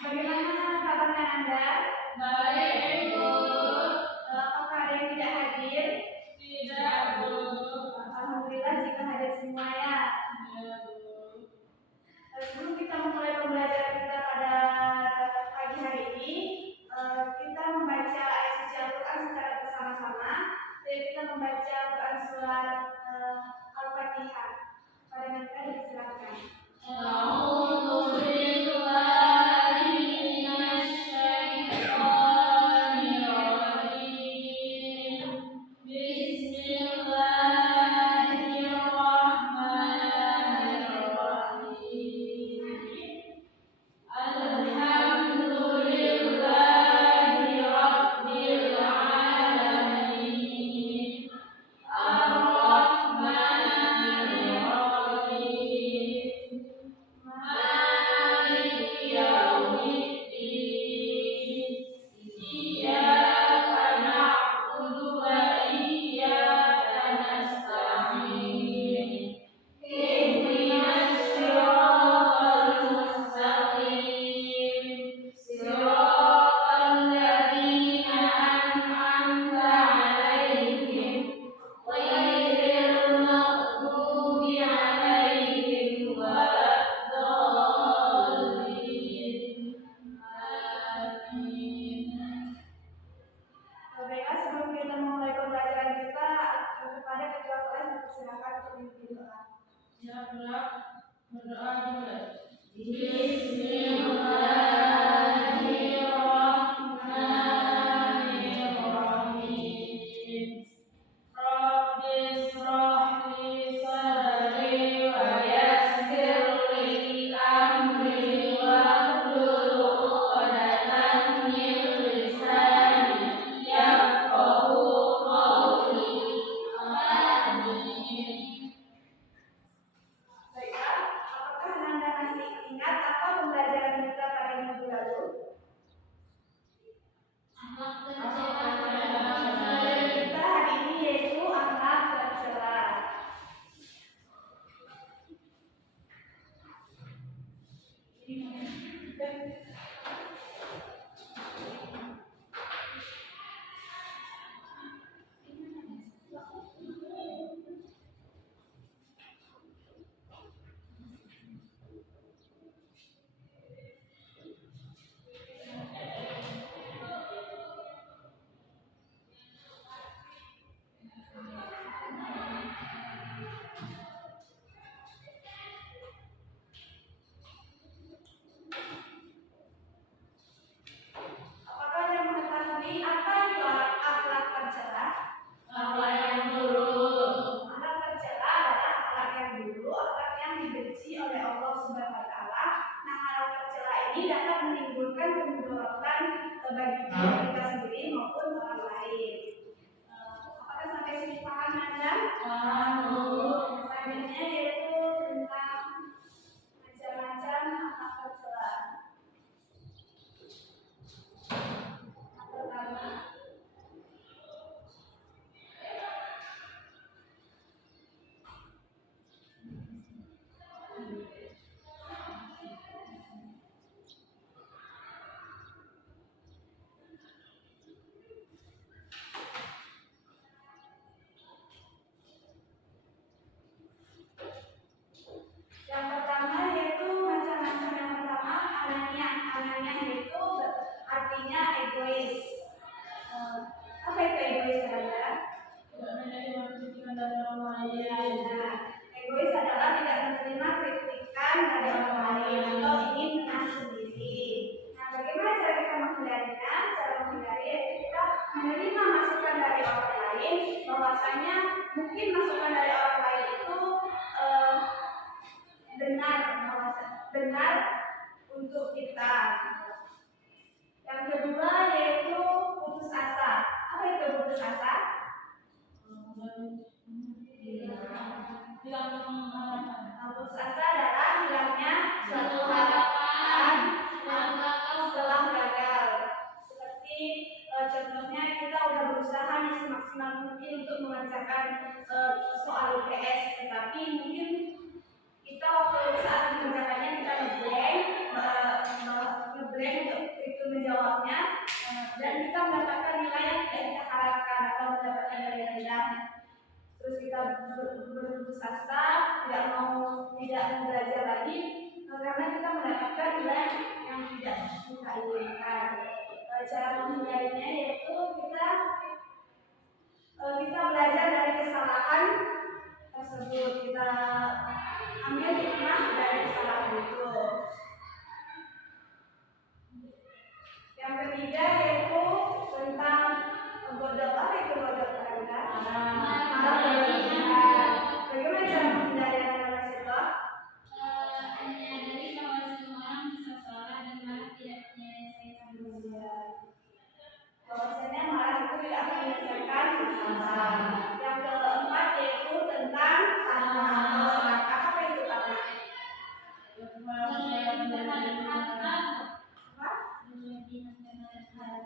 Bagaimana kabarnya Anda? Baik, Bu. Apakah ada yang tidak hadir? Tidak, Bu. Alhamdulillah jika hadir semua ya. Iya, Bu. Sebelum kita memulai pembelajaran kita pada pagi hari ini, kita membaca ayat suci Al-Quran secara bersama-sama. Jadi kita membaca Quran surat Al-Fatihah. Pada nanti disilakan. Contohnya kita udah berusaha nih semaksimal mungkin untuk mengerjakan soal UTS, tetapi mungkin kita waktu saat mengerjakannya kita ngeblank untuk itu menjawabnya, dan kita mendapatkan nilai yang tidak kita harapkan atau mendapatkan nilai rendah. Terus kita berputus asa, tidak mau belajar lagi karena kita mendapatkan nilai yang tidak kita inginkan. Cara menghindarinya yaitu kita belajar dari kesalahan tersebut, kita ambil hikmah dari kesalahan itu. Yang ketiga yaitu tentang godok. Apa itu godok, Anda? Bagaimana cara menghindari anak-anak itu? Menyadari bahwa semua orang bisa salah dan malah tidak menyelesaikan masalah. Bahwasanya malah itu tidak menyelesaikan masalah. Yang keempat yaitu tentang tanah atau serakah. Apa itu tanah?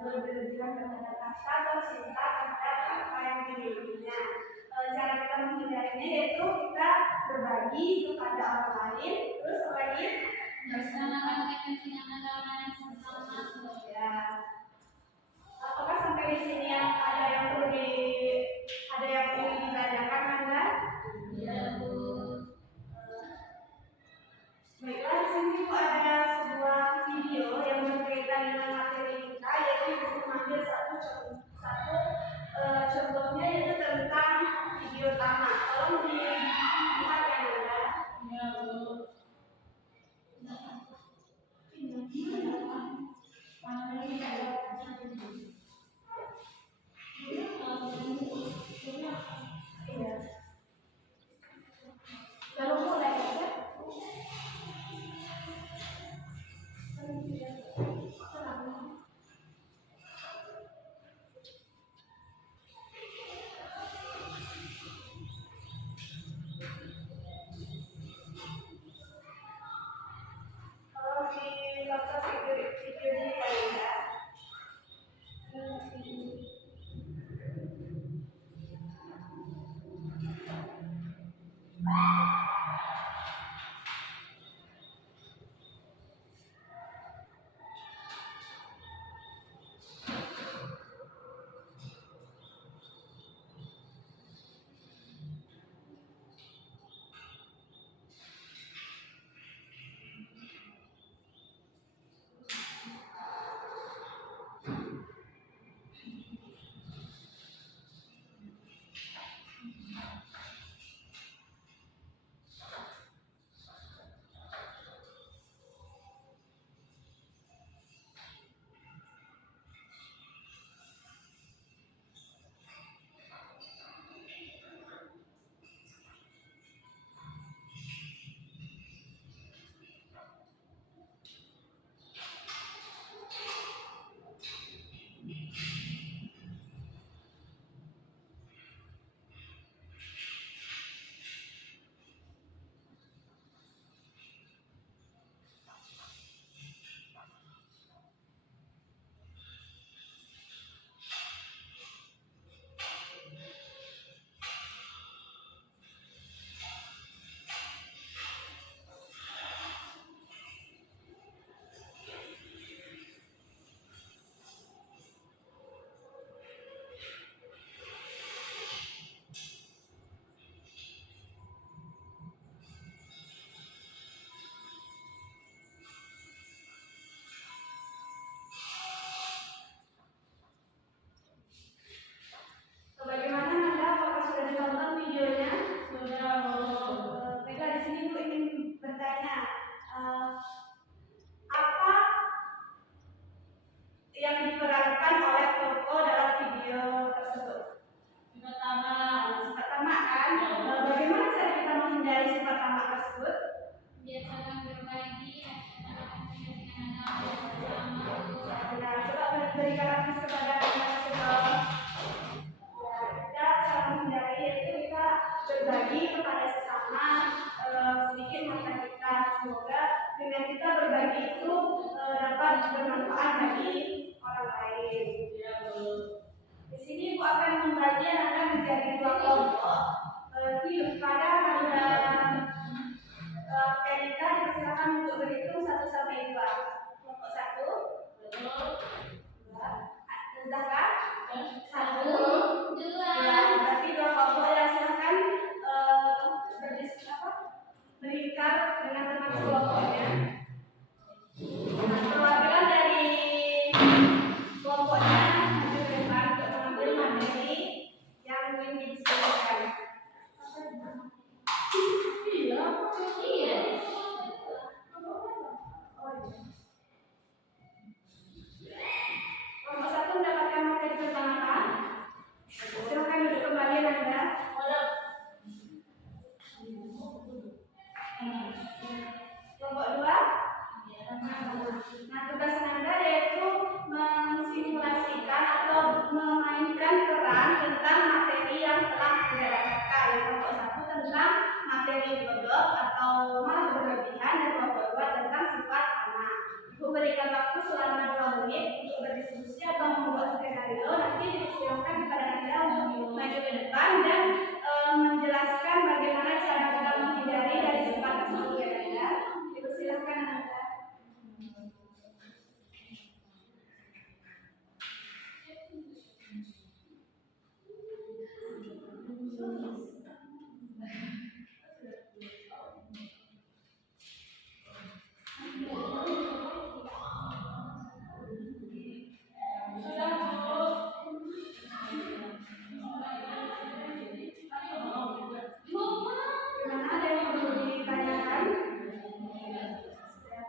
Berlebihan terhadap harta atau cinta terhadap apa yang dimilikinya. Cara kita menghindarinya yaitu kita berbagi kepada orang lain, terus lagi bersamakan kepentingan orang yang sesama. Ya. Apakah sampai di sini ada yang ingin ditanyakan, Anda? Ya, Bu. Baiklah, di sini ada sebuah video yang berkaitan dengan materi kita, yaitu Ibu mengambil satu contohnya yaitu tentang video tanah. Tolong dilihat ya, Anda. Ya, Bu. Lalu mulai ya. Satu, dua. ya, berarti dua kelompok ya. Silahkan melingkar dengan teman sekelompoknya. Nah, perwakilan dari kelompoknya maju ke depan untuk mengambil materi yang ingin didiskusikan. Iya. Kelompok satu mendapatkan materi tentang apa? Silahkan duduk kembali Anda. Kelompok dua. Nah, tugas Anda yaitu mensimulasikan atau memainkan peran tentang materi yang telah Anda dapatkan. Kelompok satu tentang materi bodoh atau malah berlebihan, dan kelompok dua tentang sifat anak. Ibu berikan waktu selama 2 menit untuk berdiskusi atau membuat skenario. Nanti dipersilakan kepada Anda untuk maju ke depan dan menjelaskan bagaimana cara kita menghindari dari sifat tersebut ya Anda. Dipersilakan Anda. Gimana, ada yang perlu ditanyakan?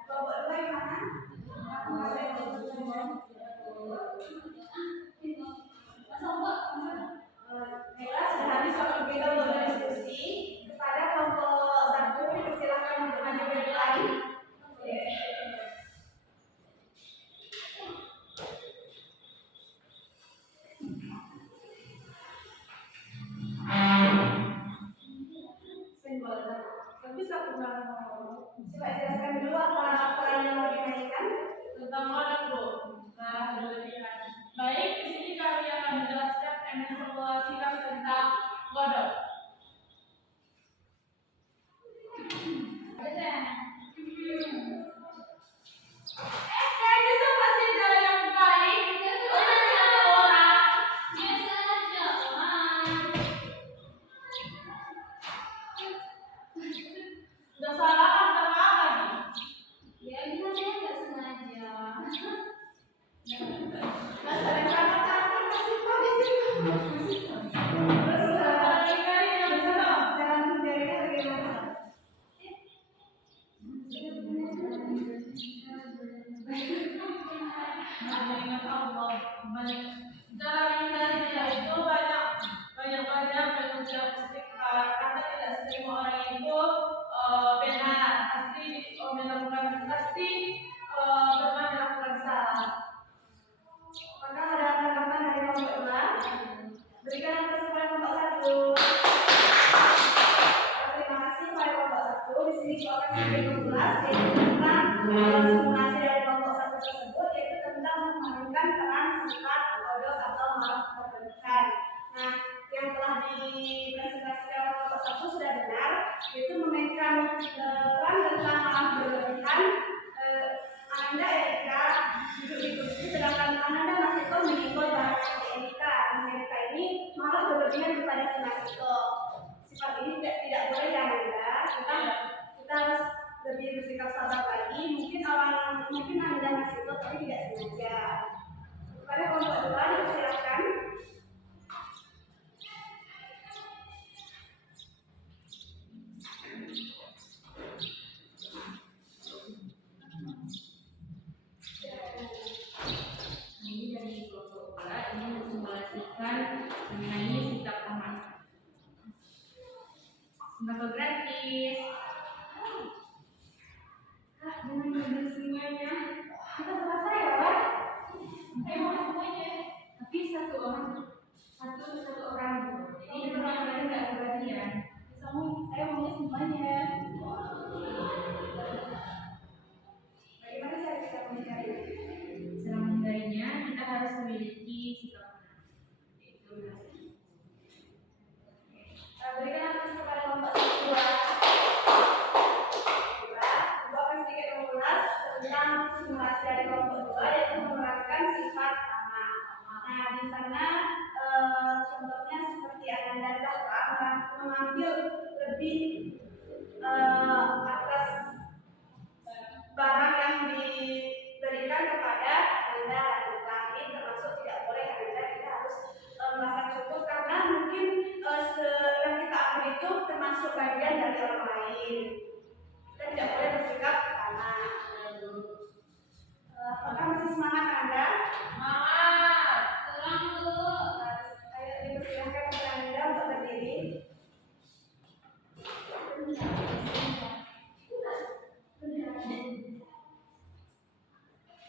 Kelompok dua gimana? Baiklah, sudah habis waktu kita untuk berdiskusi. Kepada kelompok satu dipersilakan untuk maju ke depan. Coba jelaskan dulu apa peran yang mau dimainkan. Tentang kodok, Bu. Nah, berlebihan. Baik, di sini kami akan menjelaskan mensimulasikan tentang kodok. Ini pasti cara yang baik. Udah salah kan lagi? Ya gimana ya, nggak sengaja. Masa ada kata-kata kasih tahu di sini. Terus cara menghindarinya bagaimana? Mengingat Allah, cara menghindarinya itu banyak istighfar. Karena tidak semua orang itu benar, pasti pernah melakukan salah. Apakah ada tanggapan dari kelompok dua? Berikan kesempatan kelompok satu. Terima kasih kepada kelompok satu. Di sini juga akan sedikit mengulas yaitu tentang simulasi dari kelompok satu tersebut, yaitu tentang memainkan peran sifat bodoh atau malah berlebihan. Nah, yang telah dipresentasikan oleh kelompok satu sudah benar, yaitu memainkan peran tentang malah berlebihan. Anda Erika duduk di kursi, sedangkan Anda Masito mengikut bahasa Erika. Erika ini malah berlebihan kepada si Masito. Sifat ini tidak boleh ya Anda. Kita harus lebih bersikap sabar lagi. Mungkin Anda Masito tapi tidak sengaja. Kepada kelompok dua dipersilakan. Ini dari kelompok bola ini mensimulasikan mengenai sikap aman. Sembako gratis. Dengan ngambil semuanya, kita selesai ya Pak? Saya mau semuanya. Tapi satu orang. Ini benar-benar nggak kebagian. Saya maunya semuanya. Bagaimana cara kita menghindarinya? Cara menghindarinya kita harus memiliki sikap aman. Itu Berikan atas kepada kelompok satu dua. Ibu akan sedikit mengulas tentang simulasi dari kelompok dua, yaitu menerapkan sifat anak. Nah, di sana Contohnya seperti Ananda Zahra mengambil lebih atas barang yang diberikan kepada Ananda Latifah. Ini termasuk tidak boleh Ananda, kita harus merasa cukup karena mungkin yang kita ambil itu termasuk bagian dari orang lain. Kita tidak boleh bersikap tanah. Apakah masih semangat Anda? Semangat. Kurang dulu. Ayo dipersilahkan kepada Anda untuk berdiri.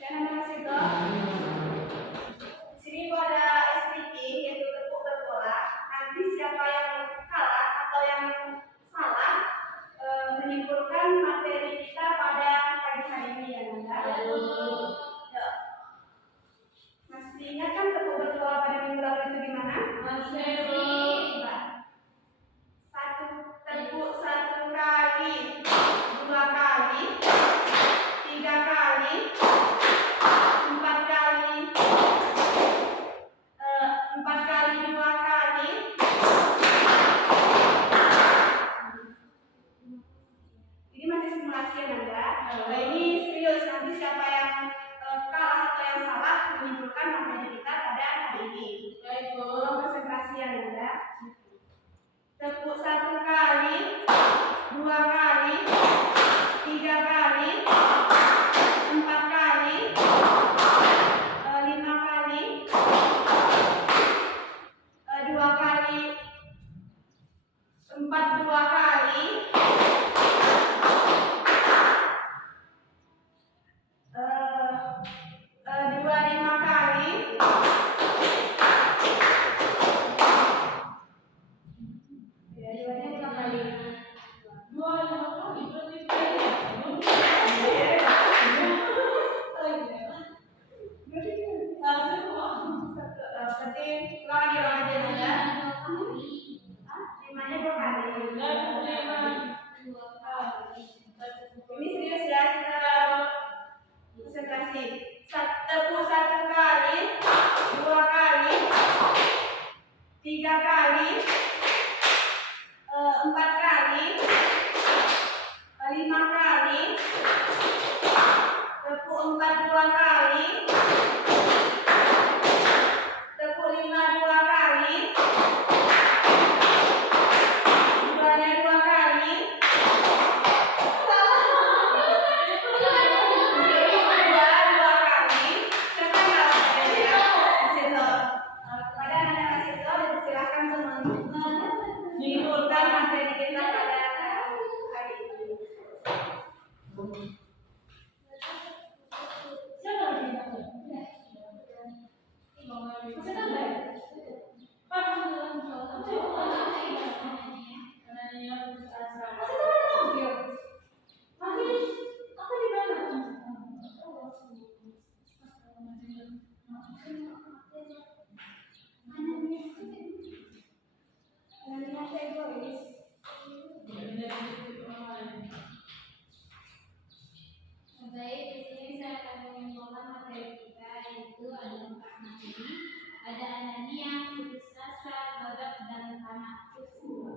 Dan Anda masih tahu? Di sini ada speaking, yaitu tepuk berbola. Nanti siapa yang kalah atau yang salah menyimpulkan materi kita pada pagi hari ini ya Anda. Ya. Masih ingat kan tepuk berbola pada minggu lalu itu gimana? Masih. Tepuk satu kali, dua kali, tiga kali, empat kali, dua kali. Ini masih simulasi ya Nanda. Nah, ini serius, nanti siapa yang kalah atau yang salah menyimpulkan materi kita pada hari ini. Baik, Bu. Tolong konsentrasi ya Nanda. Tepuk satu kali, dua kali, tiga kali, empat kali, lima kali, dua kali, dua kali, lima kali. Ya, dua-nya 5 kali. 2 5 kali berarti Berarti ulang lagi Nanda. Limanya 2 kali. Ini serius ya, kita konsentrasi. Tepuk satu kali, dua kali, tiga kali, empat kali, lima kali, tepuk empat dua kali, tepuk lima dua kali, duanya 2 kali. Menyimpulkan materi kita pada hari ini. siapa lagi yang masih tambah? Pak, Baik, di sini saya akan menyimpulkan materi kita, yaitu ada 4 materi. Ada Anania, Putus Asa, Bagat, dan Anak Susu.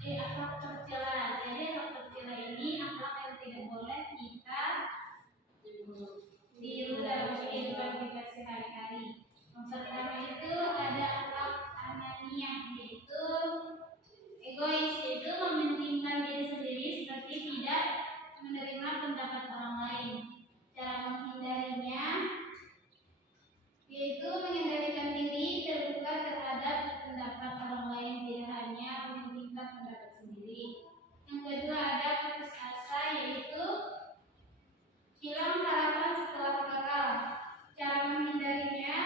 Akhlak tercela. Jadi akhlak tercela ini akhlak yang tidak boleh kita tiru dalam kehidupan kita sehari-hari. Yang pertama itu ada akhlak Anania, yaitu egois, yaitu mementingkan diri sendiri seperti tidak menerima pendapat orang lain. Cara menghindarinya yaitu mengendalikan diri, terbuka terhadap pendapat orang lain, tidak hanya mementingkan pendapat sendiri. Yang kedua ada putus asa, yaitu hilang harapan setelah gagal. Cara menghindarinya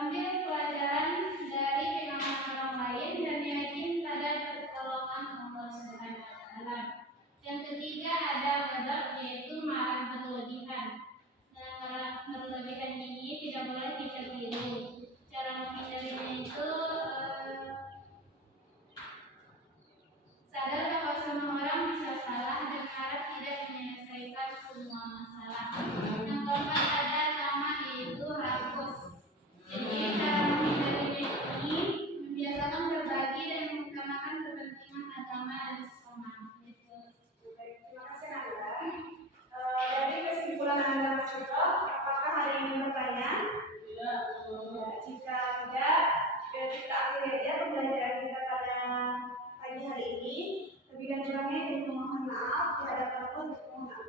ambil pelajaran dari pengalaman orang lain dan yakin pada pertolongan Allah Subhanahu wa Ta'ala. Yang ketiga ada ghadab, yaitu marah berlebihan. Nah, marah berlebihan ini tidak boleh kita tiru. Cara menghindarinya itu maaf di hadapan Allah untuk mohon